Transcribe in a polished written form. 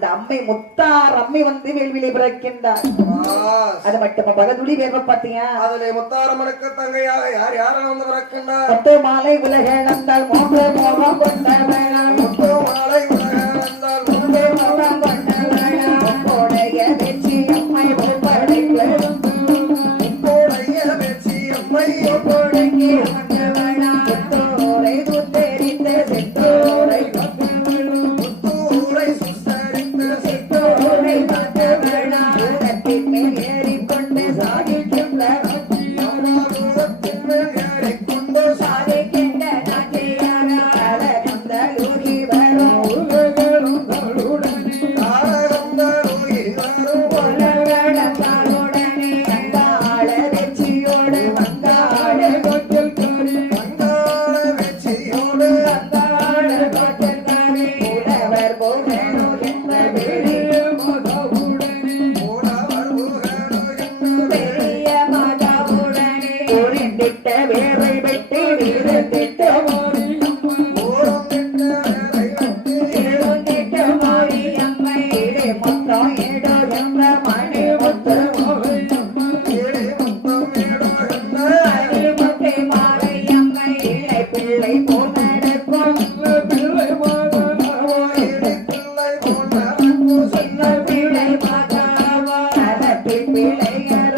அந்த அம்மை முத்தார் அம்மை வந்து வேள்வியிலே பிறக்கின்றார். அது மட்டும் பகதுடி வேர்வை பார்த்தீங்க. அதுல முத்தாரம்மனுக்கு தங்கையாக யார் யாரும் வந்து பிறக்கின்றார். முத்து மாலை உலக நந்தால் மூன்று மோகம் கொண்ட வேளாண். முத்து மாலை உலக நந்தால் மூன்று மோகம் கொண்ட வேளாண். முப்போடைய வெற்றி அம்மை முப்படைக்கு முப்போடைய வெற்றி அம்மை முப்போடைக்கு வந்த வேளாண். முத்தோரை துத்தெரித்த செத்தோரை முத்தூரை சுசரித்த செத்தோரை பார்த்த வேளாண். தூரத்தின் மேல் ஏறிக்கொண்டு சாகிக்கும் தூரத்தின் மேல் ஏறிக்கொண்டு சாதிக்கின்ற நாட்டியாரா கலகந்தலூகி வரும் உலகளும் தருடனே காலகந்தலூகி வரும் உலகளந்தாளுடனே கண்டாள வெற்றியோடு வந்தாள கொட்டில் காரி வந்தாள வெற்றியோடு வந்தாள கொட்டில் காரி உடவர் போகனோ என்ற பெரிய மாதாவுடனே மூலவர் புகழோ என்ன பெரிய மாதாவுடனே உரிந்திட்ட வேரை வெட்டி வீரத்திட்ட மாறி ஓரம் விட்ட வேலை கட்டி இருந்திட்ட மாறி அம்மை இடை மொத்தம் ஏடோ என்ற மணி மொத்தம் ஏழை முத்தம் ஏடுகின்ற அறிமுகை மாலை அம்மை இளை பிள்ளை போல் நடக்கும் பிள்ளை மாதவோ ஏழை பிள்ளை போல் நடக்கும் சின்ன பிள்ளை மாதாவோ நடத்தி பிள்ளைகள்